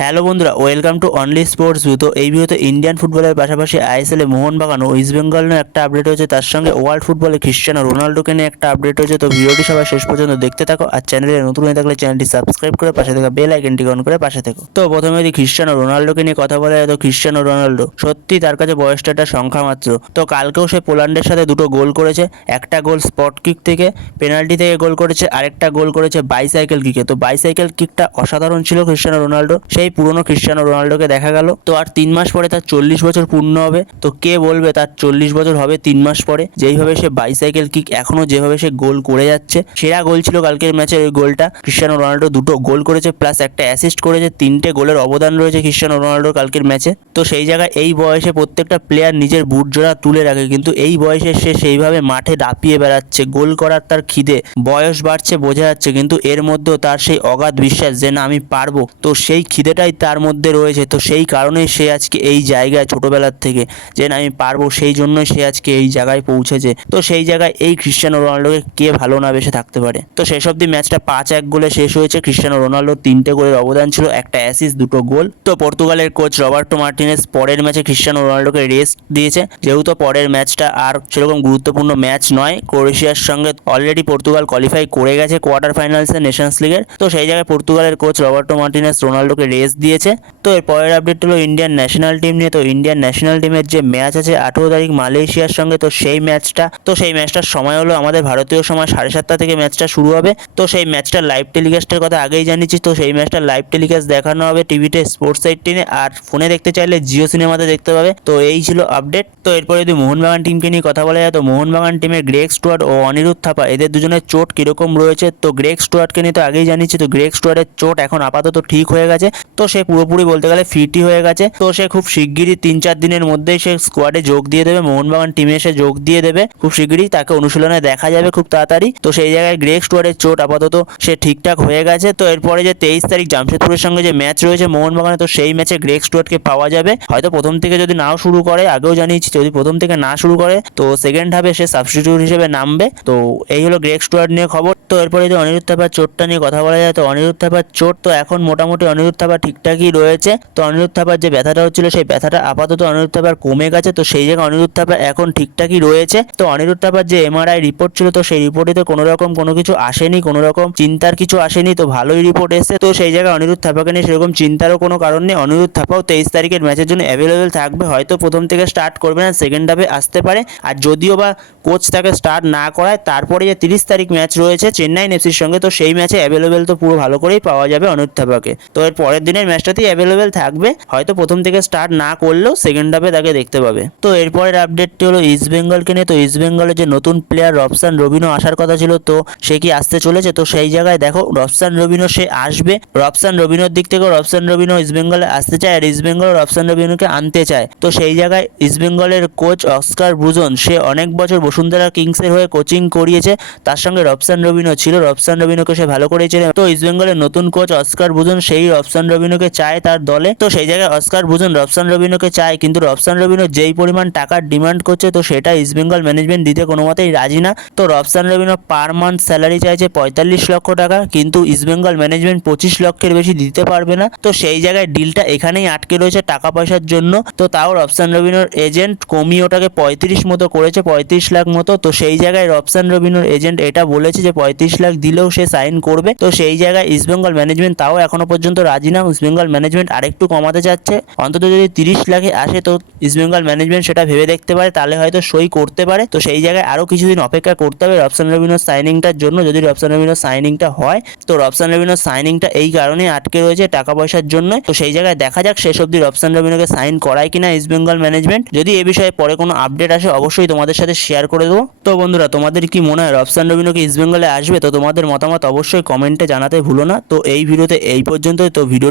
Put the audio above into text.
Hello বন্ধুরা, welcome to only sports view. তো এই ভিডিওতে ইন্ডিয়ান ফুটবলের পাশাপাশি আইএসএল মোহনবাগান ও ইস্ট বেঙ্গল নিয়ে একটা আপডেট হয়েছে। তার সঙ্গে ওয়ার্ল্ড ফুটবলে খ্রিস্টানো রোনাল্ডোকে নিয়ে একটা আপডেট হয়েছে। তো ভিডিওটি সবাই শেষ পর্যন্ত দেখতে থাকো আর চ্যানেলে নতুন হয়ে থাকলে চ্যানেলটি সাবস্ক্রাইব করে পাশে থাকা বেল আইকনটি অন করে পাশে থেকো। তো প্রথমে যদি খ্রিস্টানো রোনাল্ডোকে নিয়ে কথা বলা যায়, তো খ্রিস্টানো রোনাল্ডো সত্যি তার কাছে বয়সটা একটা সংখ্যা মাত্র। তো কালকেও সে পোল্যান্ডের সাথে দুটো গোল করেছে, একটা গোল স্পট কিক থেকে, পেনাল্টি থেকে গোল করেছে, আরেকটা গোল করেছে বাইসাইকেল কিকে তো বাইসাইকেল কিকটা অসাধারণ ছিল খ্রিস্টানো রোনাল্ডো। সেই পুরনো খ্রিস্টানো রোনাল্ডোকে দেখা গেল। তো আর তিন মাস পরে তার চল্লিশ বছর পূর্ণ হবে। তো কে বলবে তার চল্লিশ বছর হবে তিন মাস পরে? যেইভাবে সে বাইসাইকেল কিক এখনও যেভাবে সে গোল করে যাচ্ছে। সেরা গোল ছিল কালকের ম্যাচের ওই গোলটা। খ্রিস্টানো রোনাল্ডো দুটো গোল করেছে প্লাস একটা অ্যাসিস্ট করেছে। তিনটে গোলের অবদান রয়েছে খ্রিস্টানো রোনাল্ডোর কালকের ম্যাচে তো সেই জায়গায় এই বয়সে প্রত্যেকটা প্লেয়ার নিজের বুট জোড়া তুলে রাখে। কিন্তু এই বয়সে সে সেইভাবে মাঠে দাপিয়ে বেড়াচ্ছে। গোল করার তার খিদে। বয়স বাড়ছে, বোঝা যাচ্ছে। কিন্তু এর মধ্যেও তার সেই অগাধ বিশ্বাস যে, না, আমি পারব। তো সেই খিদেটাই তার মধ্যে রয়েছে। তো সেই কারণেই সে আজকে এই জায়গায় ছোটবেলার থেকে যে না আমি পারব, সেই জন্যই সে আজকে এই জায়গায় পৌঁছেছে। তো সেই জায়গায় এই খ্রিস্টানো রোনাল্ডোকে কে ভালো না বেসে থাকতে পারে? তো শেষ অব্দি ম্যাচটা পাঁচ এক গোলে শেষ হয়েছে। খ্রিস্টানো রোনাল্ডোর তিনটে গোলের অবদান ছিল, একটা অ্যাসিস দুটো গোল। তো পর্তুগালের কোচ রবার্টো মার্টিনেস পরের ম্যাচে খ্রিস্টানো রোনাল্ডোকে রেস্ট দিয়েছে। যেহেতু পরের ম্যাচটা আর সেরকম গুরুত্বপূর্ণ ম্যাচ নয়, ক্রোয়েশিয়ার সঙ্গে অলরেডি পর্তুগাল কোয়ালিফাই করে গেছে কোয়ার্টার ফাইনালসে নেশনস লিগের তো সেই জায়গায় পর্তুগালের কোচ রবার্টো মার্টিনেস রোনাল্ডোকে রেস্ট দিয়েছে। তো এর পরের আপডেট হলো ইন্ডিয়ান ন্যাশনাল টিম নিয়ে। তো ইন্ডিয়ান ন্যাশনাল টিমের যে ম্যাচ আছে আঠেরো তারিখ মালয়েশিয়ার সঙ্গে, তো সেই ম্যাচটা তো সেই ম্যাচটার সময় হলো আমাদের ভারতীয় সময় সাড়ে সাতটা থেকে ম্যাচটা শুরু হবে। তো সেই ম্যাচটার লাইভ টেলিকাস্টের কথা আগেই জানিয়েছি। তো সেই ম্যাচটার লাইভ টেলিকাস্ট দেখানো হবে টিভিতে স্পোর্টস এইটিনে আর ফোনে দেখতে চাইলে জিও সিনেমাতে দেখতে পাবে। তো এই ছিল আপডেট তো এরপরে যদি মোহনবাগান টিমকে নিয়ে কথা বলা যায়, তো মোহনবাগান টিমের গ্রেক স্টুয়ার্ট ও অনিরুদ্ধ থাপা, এদের দুজনের চোট কীরকম রয়েছে? তো গ্রেক স্টুয়ার্টকে নিয়ে তো আগেই জানিয়েছি, তো গ্রেক স্টুয়ার্টের চোট এখন আপাতত ঠিক হয়ে গেছে। তো সে পুরোপুরি বলতে গেলে ফিটই হয়ে গেছে। তো সে খুব শিগগিরই তিন চার দিনের মধ্যেই সে স্কোয়াডে যোগ দিয়ে দেবে, মোহনবাগান টিমে এসে যোগ দিয়ে দেবে। খুব শিগগিরই তাকে অনুশীলনে দেখা যাবে খুব তাড়াতাড়ি। তো সেই জায়গায় গ্রেক স্টুয়ার্টের চোট আপাতত সে ঠিকঠাক হয়ে গেছে। তো এরপরে যে তেইশ তারিখ জামশেদপুরের সঙ্গে যে ম্যাচ রয়েছে মোহনবাগানে, তো সেই ম্যাচে গ্রেক স্টুয়ার্টকে পাওয়া যাবে। হয়তো প্রথম থেকে যদি নাও শুরু করে, আগেও জানিয়েছি যদি প্রথম থেকে না শুরু করে, তো সেকেন্ড হাফে সে সাবস্টিটিউট হিসেবে নামবে। তো এই হলো গ্রেক স্টুয়ার্ট নিয়ে খবর। তো এরপরে যদি অনিরুদ্ধ থাপার চোটটা নিয়ে কথা বলা যায়, তো অনিরুদ্ধ থাপার চোট তো এখন মোটামুটি অনিরুদ্ধ থাপা ঠিকঠাকই রয়েছে। তো অনিরুদ্ধ থাপার যে ব্যথাটা হচ্ছিল, সেই ব্যথাটা আপাতত অনিরুদ্ধ থাপার কমে গেছে। তো সেই জায়গায় অনিরুদ্ধ থাপা এখন ঠিকঠাকই রয়েছে। তো অনিরুদ্ধ থাপার যে এমআরআই রিপোর্ট ছিল, তো সেই রিপোর্টে তো কোনো রকম কোনো কিছু আসেনি, কোনো রকম চিন্তার কিছু আসেনি। তো ভালোই রিপোর্ট এসেছে। তো সেই জায়গায় অনিরুদ্ধ থাপাকে নিয়ে সেরকম চিন্তারও কোনো কারণ নেই। অনিরুদ্ধ থাপাও তেইশ তারিখের ম্যাচের জন্য অ্যাভেলেবেল থাকবে। হয়তো প্রথম থেকে স্টার্ট করবে না সেকেন্ড হাফে আসতে পারে। আর যদিও বা কোচ তাকে স্টার্ট না করায়, তারপরে যে তিরিশ তারিখ ম্যাচ রয়েছে, চেন্নাই এফসির সঙ্গে, তো সেই ম্যাচে অ্যাভেলেবেল তো পুরো ভালো করেই পাওয়া যাবে অনিরুদ্ধ থাপাকে। তো এর পরের দিনের ম্যাচটাতেই অ্যাভেলেবেল থাকবে। হয়তো প্রথম থেকে স্টার্ট না করলেও সেকেন্ড হাফে তাকে দেখতে পাবে। তো এরপরের আপডেটটি হলো ইস্ট বেঙ্গলকে নিয়ে। তো ইস্ট বেঙ্গলের যে নতুন প্লেয়ার রবসান রবিনো আসার কথা ছিল, তো সে কি আসতে চলেছে? তো সেই জায়গায় দেখো রবসান রবিনো সে আসবে। রবসান রবিনোর দিক থেকে রবসান রবিনো ইস্ট বেঙ্গলে আসতে চায় আর ইস্ট বেঙ্গল রবসান রবিনোকে আনতে চায়। তো সেই জায়গায় ইস্ট বেঙ্গলের কোচ অস্কার ব্রুজন সে অনেক বছর বসুন্ধরা কিংসের হয়ে কোচিং করিয়েছে। তার সঙ্গে রবসান রবিনো ছিল। রবসান রবিনোকে সে ভালো চেনে। তো ইস্ট বেঙ্গলের নতুন কোচ অস্কার ব্রুজন সেই রবসান রবিনোকে চায় তার দলে। তো সেই জায়গায় অস্কার ব্রুজন রবসান রবিনোকে চায়, কিন্তু রবসান রবিনো যেই পরিমাণ টাকার ডিমান্ড করছে, তো সেটা ইস্ট বেঙ্গল ম্যানেজমেন্ট দিতে কোনো মতেই রাজি না। তো Robson Robinho per month salary চাইছে পঁয়তাল্লিশ লক্ষ টাকা, কিন্তু ইস্ট বেঙ্গল ম্যানেজমেন্ট পঁচিশ লক্ষের বেশি দিতে পারবে না। তো সেই জায়গায় ডিলটা এখানেই আটকে রয়েছে টাকা পয়সার জন্য। তো তাও রবসান রবিনোর এজেন্ট কমিয়ে ওটাকে পঁয়ত্রিশ মতো করেছে, পঁয়ত্রিশ লাখ মতো। তো সেই জায়গায় রবসান রবিনোর এজেন্ট এটা বলেছে যে পঁয়ত্রিশ লাখ দিলেও সে সাইন করবে। তো সেই জায়গায় ইস্ট বেঙ্গল ম্যানেজমেন্ট তাও এখনও পর্যন্ত রাজি না ইস্ট বেঙ্গল ম্যানেজমেন্ট আরেকটু কমাতে চাচ্ছে। অন্তত যদি তিরিশ লাখে আসে তো ইস্ট বেঙ্গল ম্যানেজমেন্ট সেটা ভেবে দেখতে পারে, তাহলে হয়তো সই করতে পারে। তো সেই জায়গায় আরও কিছুদিন অপেক্ষা করতে হবে রবসান রবিনোর সাইনিংটার জন্য। যদি রবসান রবিনোর সাইনিংটা হয়, তো রবসান রবিনোর সাইনিংটা এই কারণে আটকে রয়েছে টাকা পয়সার জন্য। তো সেই জায়গায় দেখা যাক শেষ অব্দি রবসান রবিনোকে সাইন করায় কিনা ইস্ট বেঙ্গল ম্যানেজমেন্ট যদি এ বিষয়ে পরে কোনো আপডেট আসে, অবশ্যই তোমাদের সাথে শেয়ার করে দেবো। তো বন্ধুরা, তোমাদের কি মনে হয় রবসান রবিনো কি ইস্ট বেঙ্গলে আসবে? তো তোমাদের মতামত অবশ্যই কমেন্টে জানাতে ভুলো না। তো এই ভিডিওতে এই পর্যন্তই। তো